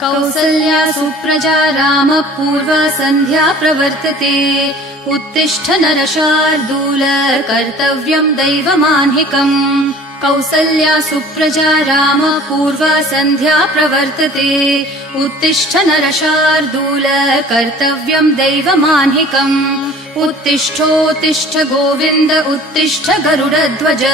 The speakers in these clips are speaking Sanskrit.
कौसल्या सुप्रजा रामः पूर्वा सन्ध्या प्रवर्तते। उत्तिष्ठ नरशार्दूल कर्तव्यम् दैवमाह्निकम्। कौसल्या सुप्रजा रामः पूर्वा सन्ध्या प्रवर्तते। उत्तिष्ठ नरशार्दूल कर्तव्यम् दैवमाह्निकम्। उत्तिष्ठोत्तिष्ठ गोविन्द उत्तिष्ठ गरुडध्वज।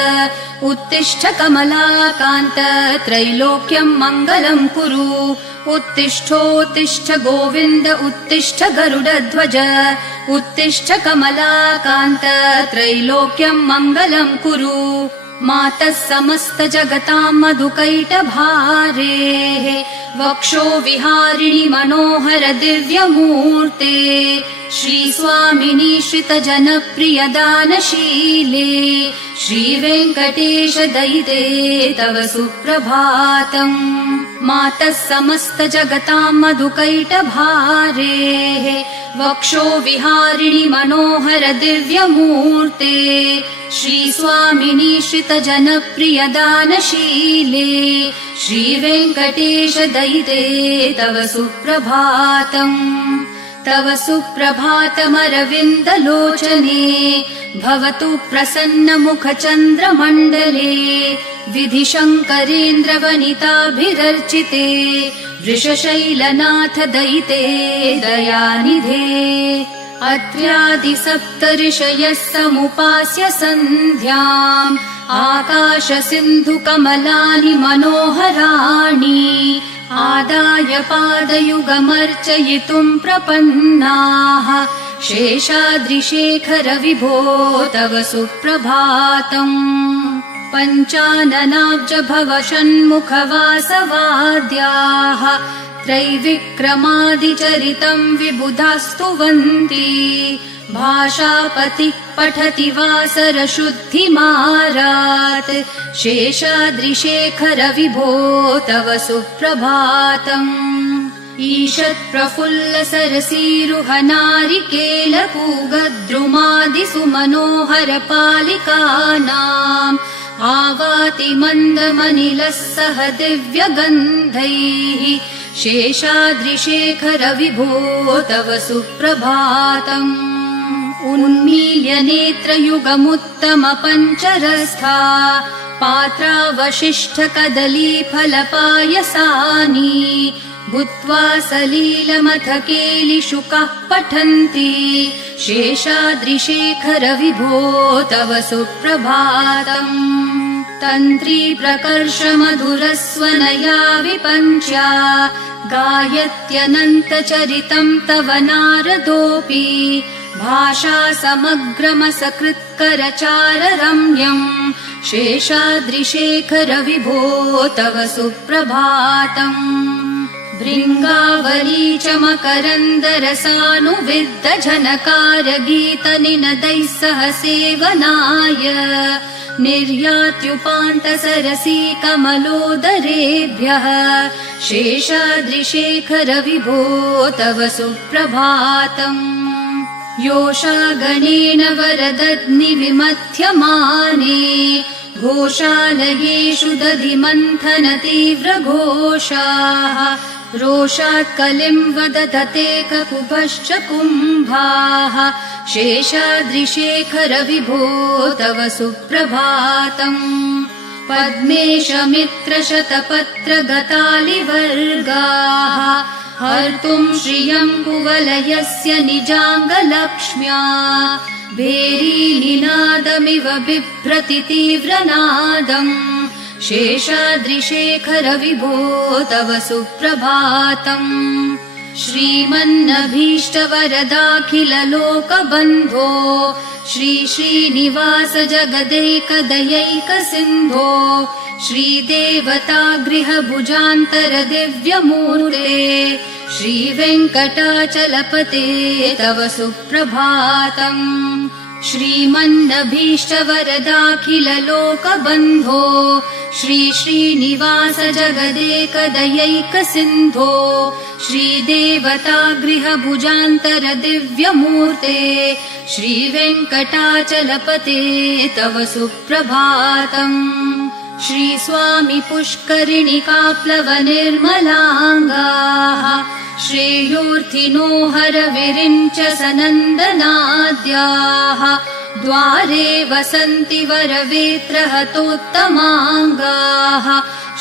उत्तिष्ठ कमलाकान्त त्रैलोक्यम् मङ्गलम् कुरु। उत्तिष्ठोत्तिष्ठ गोविन्द उत्तिष्ठ गरुडध्वज। उत्तिष्ठ कमलाकान्त त्रैलोक्यम् मङ्गलम् कुरु। मातः समस्त जगताम् मधुकैटभारेः वक्षो विहारिणि मनोहर दिव्यमूर्ते। श्रीस्वामिनि श्रित जनप्रिय दानशीले। श्रीवेङ्कटेश दयिते तव सुप्रभातम्। मातः समस्त जगताम् मधुकैटभारेः वक्षो विहारिणि मनोहर दिव्यमूर्ते। श्रीस्वामिनि श्रित जनप्रिय दानशीले। श्रीवेङ्कटेश दयिते तव सुप्रभातम्। तव सुप्रभातमरविन्दलोचने भवतु प्रसन्न मुख चन्द्रमण्डले। विधिशङ्करेन्द्रवनिताभिरर्चिते वृषशैलनाथ दयिते दयानिधे। अत्र्यादि सप्तऋषयः समुपास्य सन्ध्याम् आकाश सिन्धु कमलानि मनोहराणि। आदाय पादयुगमर्चयितुम् प्रपन्नाः शेषाद्रिशेखर विभो तव सुप्रभातम्। पञ्चाननाब्ज भव षण्मुख वासवाद्याः त्रैविक्रमादिचरितम् विबुधास्तुवन्ति। भाषापतिः पठति वासर शुद्धिमारात् शेषाद्रिशेखर विभो तव सुप्रभातम्। ईषत् प्रफुल्ल सरसीरुह नारिकेलपूगद्रुमादि सुमनोहर पालिकानाम् आवाति मन्दमनिलः सह दिव्यगन्धैः शेषाद्रिशेखर विभो तव सुप्रभातम्। उन्मील्य नेत्रयुगमुत्तम पञ्चरस्था पात्रावशिष्ठ कदलीफलपायसानि भूत्वा सलीलमथ केलिशुकाः पठन्ति शेषाद्रिशेखर विभो तव सुप्रभातम्। तन्त्री प्रकर्ष मधुरस्वनया विपञ्च्या गायत्यनन्तचरितम् तव नारदोऽपि। भाषा समग्रमसकृत्करचार रम्यम् शेषाद्रिशेखर विभो तव सुप्रभातम्। भृङ्गावली च मकरन्दरसानुविद्ध झनकार गीत निनदैः सह सेवनाय निर्यात्युपान्त सरसी कमलोदरेभ्यः शेषाद्रिशेखर विभो तव सुप्रभातम्। योषागणेन वरदग्नि विमथ्यमाने घोषालयेषु दधिमन्थन तीव्र घोषाः रोषात् कलिम् वदधते ककुभश्च कुम्भाः शेषाद्रिशेखर विभो तव सुप्रभातम्। पद्मेश मित्र शतपत्र गतालिवर्गाः हर्तुम् श्रियम् कुवलयस्य निजाङ्गलक्ष्म्या भेरीनिनादमिव बिभ्रति तीव्रनादम् शेषाद्रिशेखर विभो तव सुप्रभातम्। श्रीमन्नभीष्टवरदाखिललोकबन्धो श्री श्रीनिवास जगदैकदयैक सिन्धो श्रीदेवतागृहभुजान्तर दिव्यमूर्ते श्रीवेङ्कटाचलपते तव सुप्रभातम्। श्रीमन्नभीष्टवरदाखिललोकबन्धो श्री श्रीनिवास जगदेकदयैक सिन्धो श्रीदेवतागृहभुजान्तर दिव्यमूर्ते श्रीवेङ्कटाचलपते तव सुप्रभातम्। श्रीस्वामी पुष्करिणिकाप्लवनिर्मलाङ्गाः श्रेयोर्थिनो हरविरिञ्च सनन्दनाद्याः द्वारे वसन्ति वरवेत्रहतोत्तमाङ्गाः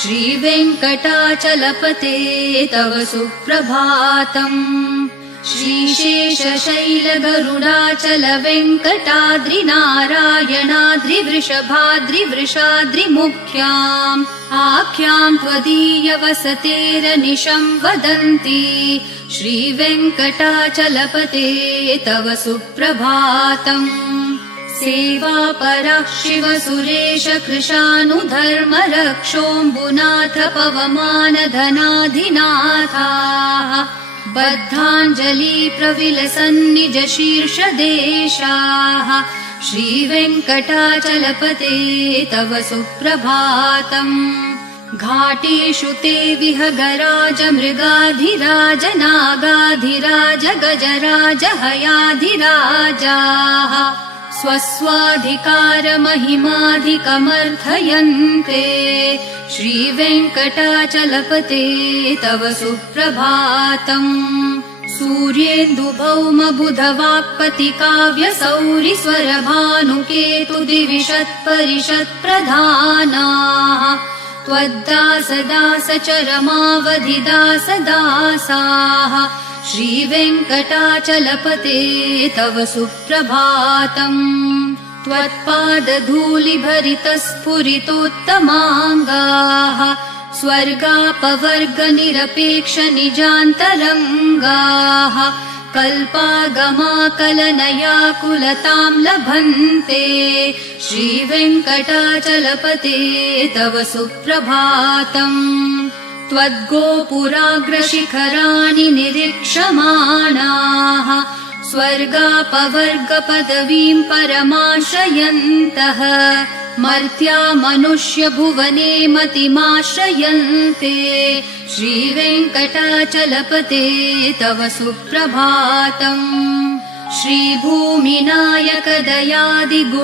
श्रीवेङ्कटाचलपते तव सुप्रभातम् श्रीशेषशैलगरुडाचल वेङ्कटाद्रिनारायणाद्रिवृषभाद्रिवृषाद्रिमुख्याम् आख्याम् त्वदीयवसतेरनिशम् वदन्ति श्रीवेङ्कटाचलपते तव सुप्रभातम् सेवापरः शिवसुरेश कृशानुधर्मरक्षोऽम्बुनाथ पवमानधनाधिनाथाः बद्धाञ्जलि प्रविलसन्निज शीर्षदेशाः श्रीवेङ्कटाचलपते तव सुप्रभातम् घाटेषु ते विहगराज मृगाधिराज नागाधिराज गजराज हयाधिराजाः स्वस्वाधिकारमहिमाधिकमर्थयन्ते श्रीवेङ्कटाचलपते तव सुप्रभातम् सूर्येन्दुभौमबुधवाक्पतिकाव्यसौरिस्वरभानुकेतुदिविशत्परिषत्प्रधानाः त्वद्दासदासचरमावधिदासदासाः श्रीवेङ्कटाचलपते तव सुप्रभातम् त्वत्पादधूलिभरितस्फुरितोत्तमाङ्गाः स्वर्गापवर्गनिरपेक्षनिजान्तरङ्गाः कल्पागमाकलनयाकुलताम् लभन्ते श्रीवेङ्कटाचलपते तव सुप्रभातम् त्वद्गोपुराग्रशिखराणि निरीक्षमाणाः स्वर्गापवर्गपदवीम् परमाश्रयन्तः मर्त्या मनुष्यभुवने मतिमाश्रयन्ते श्रीवेङ्कटाचलपते तव सुप्रभातम् श्रीभूमिनायक दयादिगुणामृताब्धे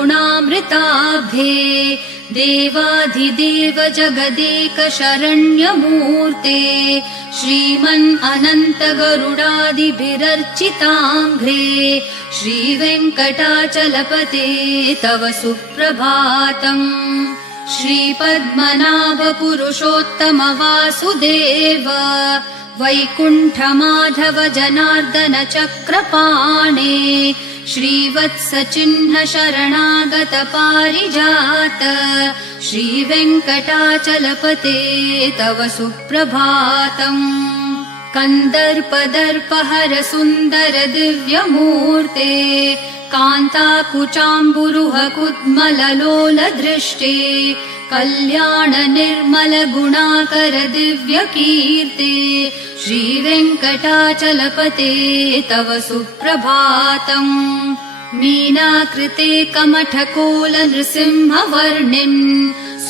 देवाधिदेव जगदेक शरण्यमूर्ते श्रीमन् अनन्त गरुडादिभिरर्चिताङ्घ्रे श्रीवेङ्कटाचलपते तव सुप्रभातम् श्रीपद्मनाभ पुरुषोत्तम वासुदेव वैकुण्ठमाधव जनार्दन चक्रपाणे श्रीवत्सचिह्न शरणागत पारिजात श्रीवेङ्कटाचलपते तव सुप्रभातम् कन्दर्पदर्पहर सुन्दर दिव्यमूर्ते कान्ताकुचाम्बुरुह कुद्मललोल दृष्टे कल्याण निर्मल गुणाकर दिव्यकीर्ते श्रीवेङ्कटाचलपते तव सुप्रभातम् मीनाकृते कमठकोल नृसिंहवर्णिन्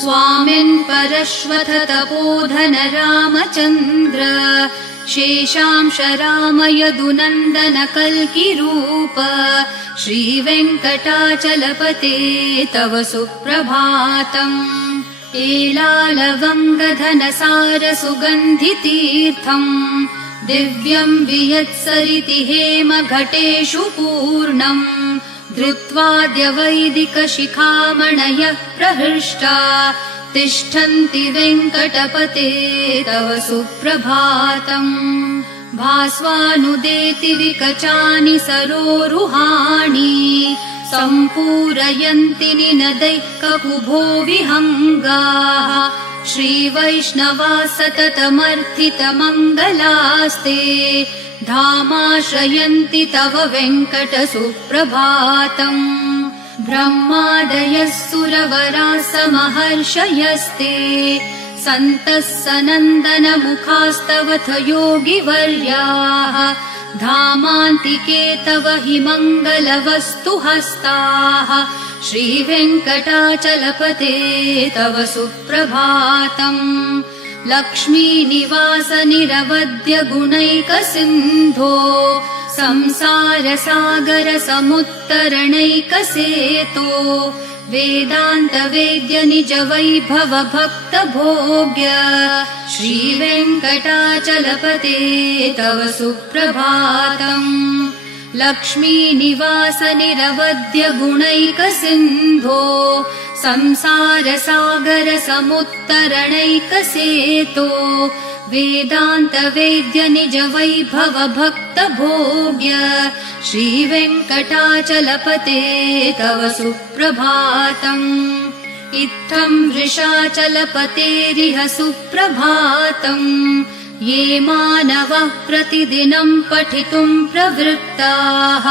स्वामिन् परश्वथ तपोधन रामचन्द्र शेषांश राम यदुनन्दन कल्किरूप श्रीवेङ्कटाचलपते तव सुप्रभातम् एलालवङ्गधनसार सुगन्धितीर्थम् दिव्यम् वियत्सरिति हेम घटेषु पूर्णम् धृत्वाद्य वैदिक शिखामणयः प्रहृष्टा तिष्ठन्ति वेङ्कटपते तव सुप्रभातम् भास्वानुदेति विकचानि सरोरुहाणि सम्पूरयन्ति निनदैः ककुभो विहङ्गाः श्रीवैष्णवा सततमर्थितमङ्गलास्ते धामाश्रयन्ति तव वेङ्कट सुप्रभातम् ब्रह्मादयः सुरवराः समहर्षयस्ते सन्तः सनन्दन मुखास्तवथ योगिवर्याः धामान्तिके तव हि मङ्गलवस्तु हस्ताः श्रीवेङ्कटाचलपते तव सुप्रभातम् लक्ष्मीनिवास निरवद्य गुणैकसिन्धो संसार सागर समुत्तरणैकसेतो वेदान्तवेद्य निज वैभव भक्त भोग्य श्रीवेङ्कटाचलपते तव सुप्रभातम् लक्ष्मी निवास निरवध्य गुणैक सिन्धो संसार सागर समुत्तरणैक सेतो वेदान्त वेद्य निज वैभव भक्त भोग्य श्रीवेङ्कटाचलपते तव सुप्रभातम् इत्थं वृषाचलपतेरिह सुप्रभातम् ये मानवः प्रतिदिनं पठितुं प्रवृत्ताः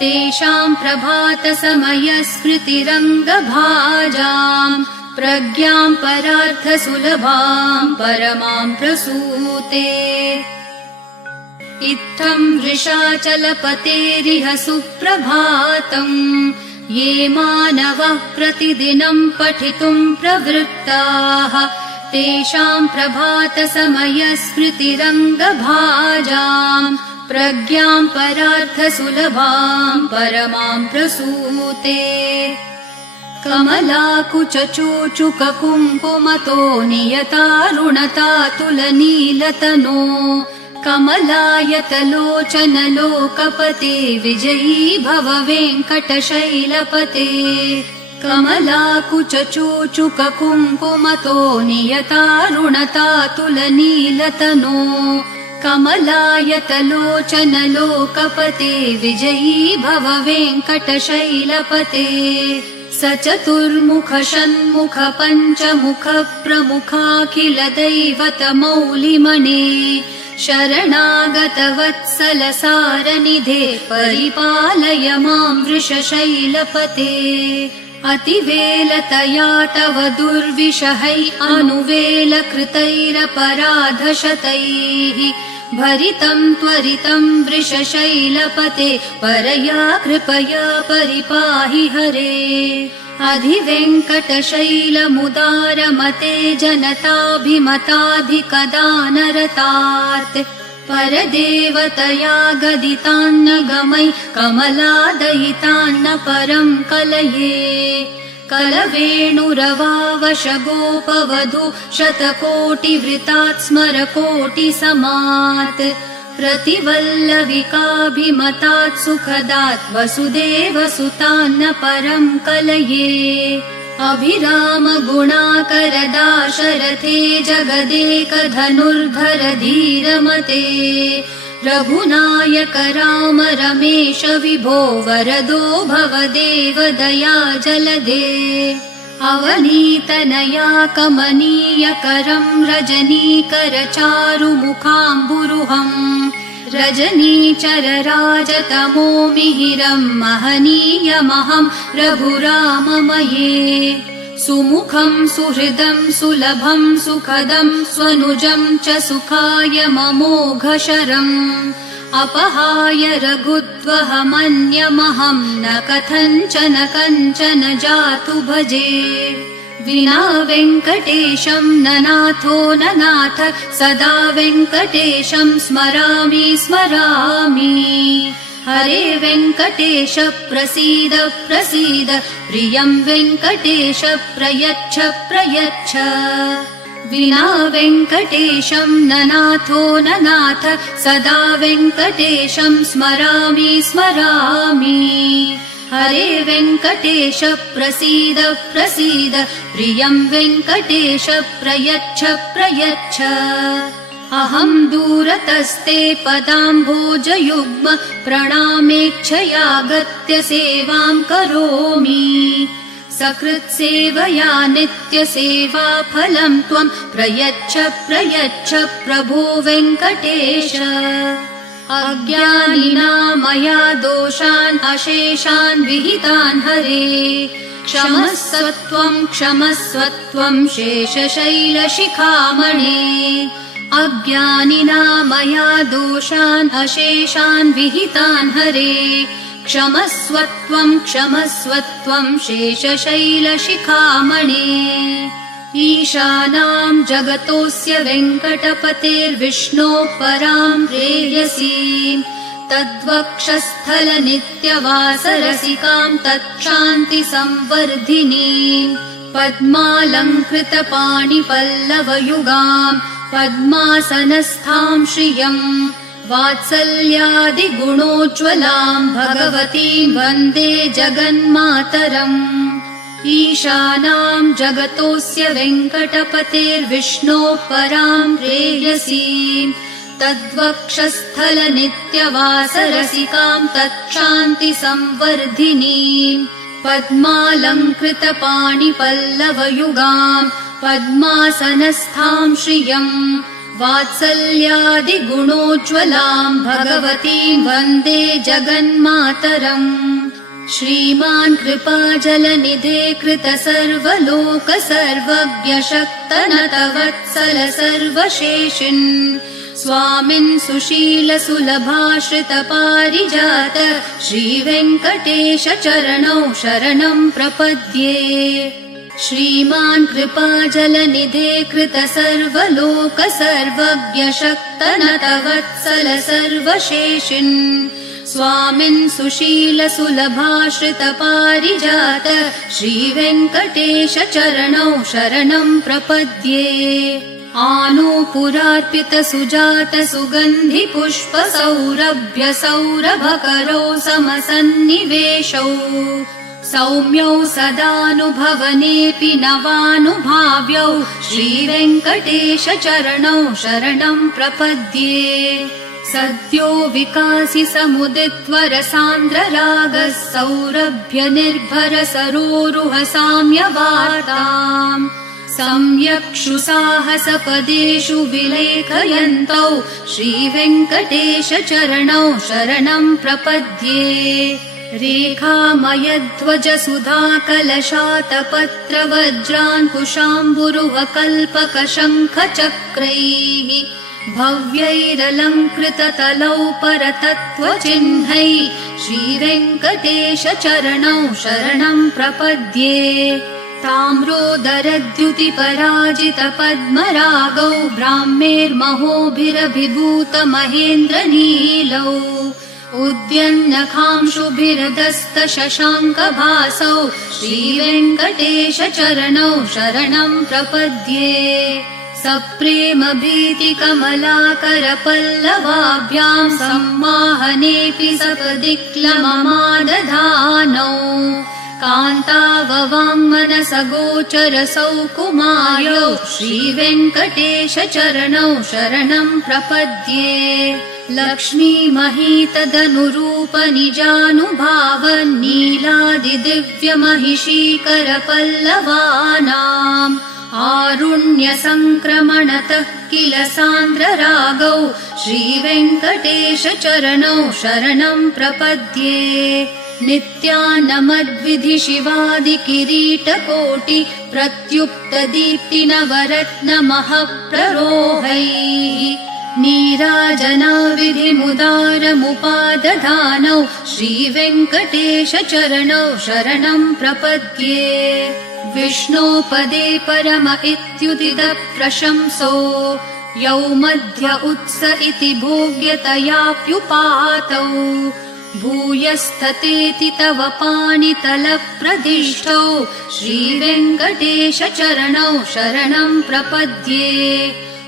तेषां प्रभातसमयस्मृतिरङ्गभाजाम् प्रज्ञां परार्थसुलभां परमां प्रसूते इत्थं वृषाचलपतेरिह सुप्रभातम् ये मानवः प्रतिदिनं पठितुं प्रवृत्ताः तेषां प्रभातसमयस्मृतिरङ्गभाजाम् प्रज्ञां परार्थसुलभां परमां प्रसूते कमलाकुचूचुककुङ्कुमतो नियतारुणतातुलनीलतनो कमलायतलोचनलोकपते विजयी भव वेङ्कटशैलपते कमलाकुचूचुककुङ्कुमतो नियतारुणतातुलनीलतनो कमलायतलोचनलोकपते विजयी भव वेङ्कटशैलपते स चतुर्मुख षण्मुख पञ्चमुख प्रमुखाखिल दैवतमौलिमणे शरणागत वत्सल सारनिधे परिपालय मां वृषशैलपते अतिवेलतया तव दुर्विषहै अनुवेलकृतैरपराधशतैः भरितं त्वरितं वृषशैलपते परया कृपया परिपाहि हरे अधिवेङ्कटशैलमुदारमते जनताभिमताधिकदानरतात् परदेवतया गदितान्नगमै कमलादयितान्न परं कलये कलवेणुरवावशगोपवधू शतकोटिवृतात् स्मरकोटिसमात् प्रतिवल्लविकाभिमतात् सुखदात् वसुदेवसुतान्न परं कलये अभिराम गुणाकर दाशरथे जगदेकधनुर्धर धीरमते रघुनायक राम रमेश विभो वरदो भवदेव दया जलदे अवनीतनया कमनीयकरं रजनीकर चारुमुखाम्बुरुहम् रजनीचरराजतमो मिहिरं महनीयमहं रघुराममये सुमुखं सुहृदं सुलभं सुखदं स्वनुजं च सुखाय ममोघशरम् अपहाय रघुत्वहमन्यमहं न कथञ्चन कञ्चन जातु भजे विना वेङ्कटेशं न नाथो न नाथ सदा वेङ्कटेशं स्मरामि स्मरामि हरे वेङ्कटेश प्रसीद प्रसीद प्रियं वेङ्कटेश प्रयच्छ प्रयच्छ विना वेङ्कटेशं न नाथो न नाथ सदा वेङ्कटेशं स्मरामि स्मरामि हरे वेङ्कटेश प्रसीद प्रसीद प्रियं वेङ्कटेश प्रयच्छ प्रयच्छ अहं दूरतस्ते पदाम्भोजयुग्म प्रणामेच्छयागत्य सेवां करोमि सकृत्सेवया नित्यसेवाफलं त्वं प्रयच्छ प्रयच्छ प्रभो वेङ्कटेश अज्ञानिना मया दोषान् अशेषान् विहितान् हरे क्षमस्वत्वं शेषशैलशिखामणे अज्ञानिना मया दोषान् अशेषान् विहितान् हरे क्षमस्वत्वं शेषशैलशिखामणे ईशानां जगतोऽस्य वेङ्कटपतेर्विष्णोः परां प्रेयसीं तद्वक्षस्थलनित्यवासरसिकां तत्क्षान्तिसंवर्धिनीं पद्मालङ्कृतपाणिपल्लवयुगां पद्मासनस्थां श्रियं वात्सल्यादिगुणोज्ज्वलां भगवतीं वन्दे जगन्मातरम् ईशानां जगतोऽस्य वेङ्कटपतेर्विष्णोः परां प्रेयसीं तद्वक्षस्थलनित्यवासरसिकां तत्क्षान्तिसंवर्धिनीं पद्मालङ्कृतपाणिपल्लवयुगां पद्मासनस्थां श्रियं वात्सल्यादिगुणोज्ज्वलां भगवतीं वन्दे जगन्मातरम् श्रीमान् कृपाजलनिधे कृत सर्वलोक सर्वज्ञ शक्तनतवत्सल सर्वशेषिन् स्वामिन् सुशील सुलभाश्रित पारिजात श्रीवेङ्कटेश चरणौ शरणं प्रपद्ये श्रीमान् कृपाजलनिधे कृत सर्वलोक सर्वज्ञ शक्तनतवत्सल सर्वशेषिन् स्वामिन् सुशील सुलभाश्रित पारिजात श्रीवेङ्कटेश चरणौ शरणं प्रपद्ये आनूपुरार्पित सुजात सुगन्धि पुष्प सौरभ्य सौरभकरौ समसन्निवेशौ सौम्यौ सदानुभवनेऽपि नवानुभाव्यौ श्रीवेङ्कटेश चरणौ शरणं प्रपद्ये सद्यो विकासि समुदित्वर सान्द्र रागः सौरभ्य निर्भर सरोरुह साम्यवार्ताम् सम्यक्षु साहसपदेषु विलेखयन्तौ श्रीवेङ्कटेश चरणौ शरणं प्रपद्ये रेखामयध्वज सुधाकलशातपत्र वज्राङ्कुशाम्बुरुह कल्पक शङ्ख चक्रैः भव्यैरलङ्कृततलौ परतत्त्वचिह्नैः श्रीवेङ्कटेश चरणौ शरणं प्रपद्ये ताम्रोदरद्युतिपराजित पद्मरागौ ब्राह्मेर्महोभिरभिभूत महेन्द्रनीलौ उद्यन्नखांशुभिर्दस्त शशाङ्कभासौ श्रीवेङ्कटेश चरणौ शरणं प्रपद्ये सप्रेम भीतिकमलाकर पल्लवाभ्यां सम्माहनेऽपि सपदिक्लममादधानौ कान्ताववाङ्मनसगोचरसौ कुमार्यौ श्रीवेङ्कटेश चरणौ शरणं प्रपद्ये लक्ष्मीमहीतदनुरूप निजानुभावन्नीलादिदिव्यमहिषीकर पल्लवानाम् आरुण्यसङ्क्रमणतः किल सान्द्ररागौ श्रीवेङ्कटेश चरणौ शरणं प्रपद्ये नित्यानमद्विधि शिवादि किरीटकोटि प्रत्युक्त दीप्ति नवरत्नमः प्ररोहैः नीराजनाविधिमुदारमुपादधानौ श्रीवेङ्कटेश चरणौ शरणं प्रपद्ये विष्णोपदे परम इत्युदित प्रशंसो यौ मध्य उत्स इति भोग्यतयाप्युपातौ भूयस्ततेति तव पाणितलप्रदिष्टौ श्रीवेङ्कटेश चरणौ शरणं प्रपद्ये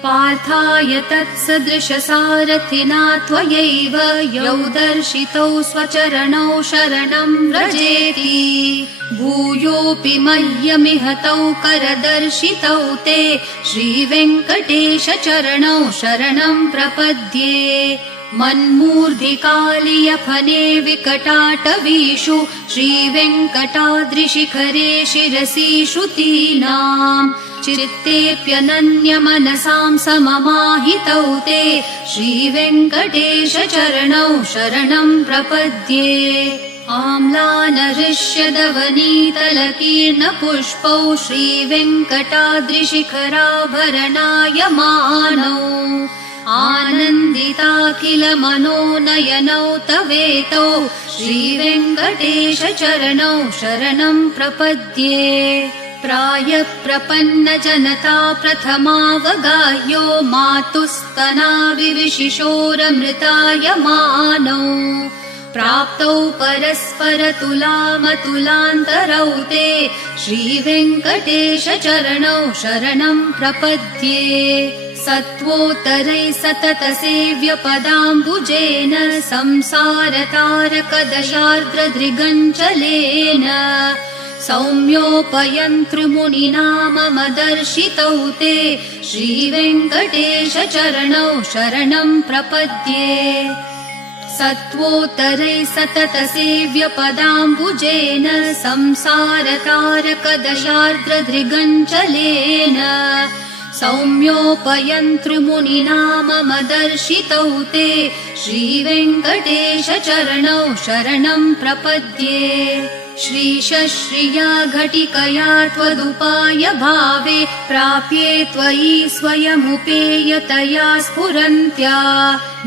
पार्थाय तत्सदृशसारथिना त्वयैव यौ दर्शितौ स्वचरणौ शरणं व्रजेति भूयोऽपि मह्यमिहतौ करदर्शितौ ते श्रीवेङ्कटेश चरणौ शरणं प्रपद्ये मन्मूर्धिकालियफने विकटाटवीषु श्रीवेङ्कटाद्रिशिखरे शिरसि श्रुतीनाम् चित्तेऽप्यनन्यमनसां सममाहितौ ते श्रीवेङ्कटेश चरणौ शरणं प्रपद्ये आम्लानहृष्यदवनीतलकीर्णपुष्पौ श्रीवेङ्कटाद्रिशिखराभरणायमानौ आनन्दिताखिल मनोनयनौ तवेतौ श्रीवेङ्कटेश चरणौ शरणं प्रपद्ये प्रायप्रपन्नजनता प्रथमावगाह्यो मातुस्तनाविविशिशोरमृतायमानौ प्राप्तौ परस्परतुलामतुलान्तरौ ते श्रीवेङ्कटेशचरणौ शरणं प्रपद्ये सत्वोत्तरै सततसेव्यपदाम्बुजेन संसारतारकदशार्द्रदृगञ्चलेन सौम्योपयन्तृमुनिनाममदर्शितौ ते श्रीवेङ्कटेशचरणौ शरणं प्रपद्ये सत्वोत्तरै सततसेव्यपदाम्बुजेन संसारतारकदशार्द्रदृगञ्चलेन सौम्योपयन्तृमुनिनाममदर्शितौ ते श्रीवेङ्कटेशचरणौ शरणं प्रपद्ये श्रीशश्रिया घटिकया त्वदुपाय भावे प्राप्ये त्वयि स्वयमुपेयतया स्फुरन्त्या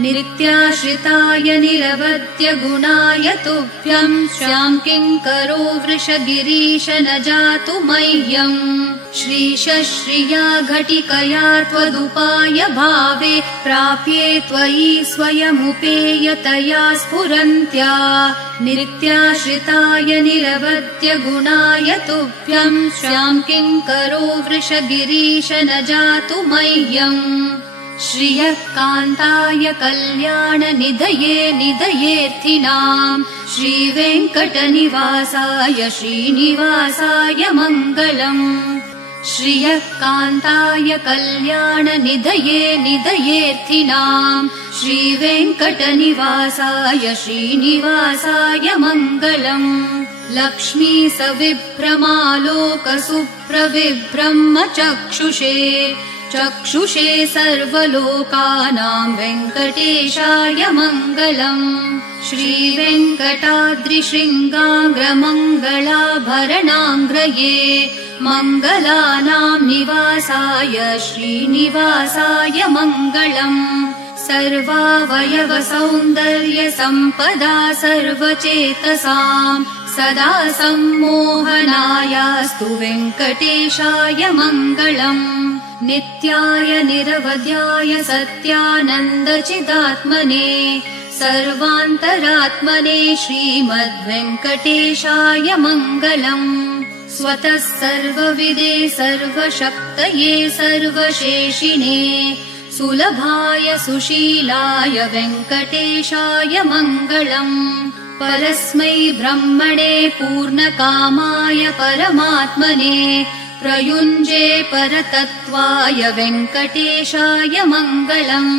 नित्याश्रिताय निरवद्य गुणाय तुभ्यं श्यां किङ्करो वृषगिरीश न जातु मह्यम् श्रीशश्रिया घटिकया त्वदुपाय भावे प्राप्ये त्वयि स्वयमुपेयतया स्फुरन्त्या नित्याश्रिताय निरवद्य गुणाय तुभ्यं श्यां किङ्करो वृषगिरीश न जातु मह्यम् श्रियः कान्ताय कल्याणनिधये निधयेऽर्थिनाम् श्रीवेङ्कटनिवासाय श्रीनिवासाय मङ्गलम् श्रियः कान्ताय कल्याणनिधये निधयेऽर्थिनाम् श्रीवेङ्कटनिवासाय श्रीनिवासाय मङ्गलम् लक्ष्मी सविभ्रमालोकसुप्रविभ्रमचक्षुषे चक्षुषे सर्वलोकानां वेङ्कटेशाय मङ्गलम् श्रीवेङ्कटाद्रिशृङ्गाग्रमङ्गलाभरणाङ्ग्रये मङ्गलानां निवासाय श्रीनिवासाय मङ्गलम् सर्वावयवसौन्दर्यसम्पदा सर्वचेतसां सदा सम्मोहनायास्तु वेङ्कटेशाय मङ्गलम् नित्याय निरवध्याय सत्यानन्दचिदात्मने सर्वान्तरात्मने श्रीमद्वेङ्कटेशाय मङ्गलम् स्वतः सर्वविदे सर्वशक्तये सर्वशेषिणे सुलभाय सुशीलाय वेङ्कटेशाय मङ्गलम् परस्मै ब्रह्मणे पूर्णकामाय परमात्मने प्रयुञ्जे परतत्त्वाय वेङ्कटेशाय मङ्गलम्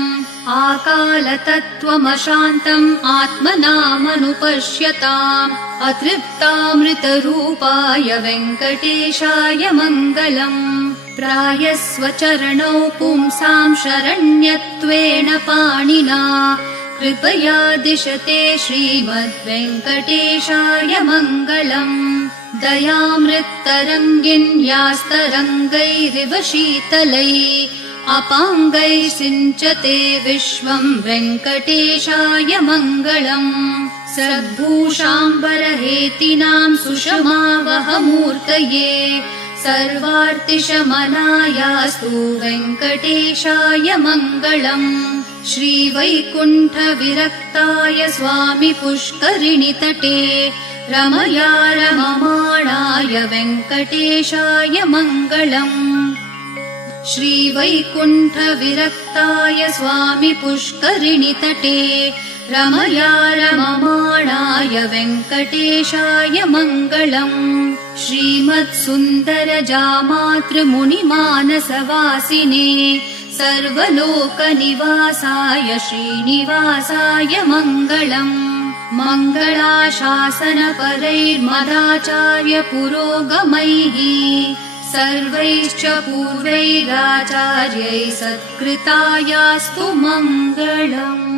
आकालतत्त्वमशान्तम् आत्मनामनुपश्यताम् अतृप्तामृतरूपाय वेङ्कटेशाय मङ्गलम् प्रायस्वचरणौ पुंसां शरण्यत्वेन पाणिना कृपया दिशते श्रीमद्वेङ्कटेशाय मङ्गलम् दयामृत्तरङ्गिन्यास्तरङ्गैरिव शीतलैः अपाङ्गैः सिञ्चते विश्वं वेङ्कटेशाय मङ्गलम् सद्भूषाम्बरहेतिनां सुषमावहमूर्तये सर्वार्तिशमनायास्तु वेङ्कटेशाय मङ्गलम् श्रीवैकुण्ठविरक्ताय स्वामि पुष्करिणीतटे रमया रममाणाय वेङ्कटेशाय मङ्गलम् श्रीवैकुण्ठविरक्ताय स्वामि पुष्करिणीतटे रमया रममाणाय वेङ्कटेशाय मङ्गलम् श्रीमत्सुन्दरजामातृमुनिमानसवासिने सर्वलोकनिवासाय श्रीनिवासाय मङ्गलम् मङ्गलाशासनपरैर्मदाचार्य पुरोगमैः सर्वैश्च पूर्वैराचार्यैः सत्कृतायास्तु मङ्गलम्।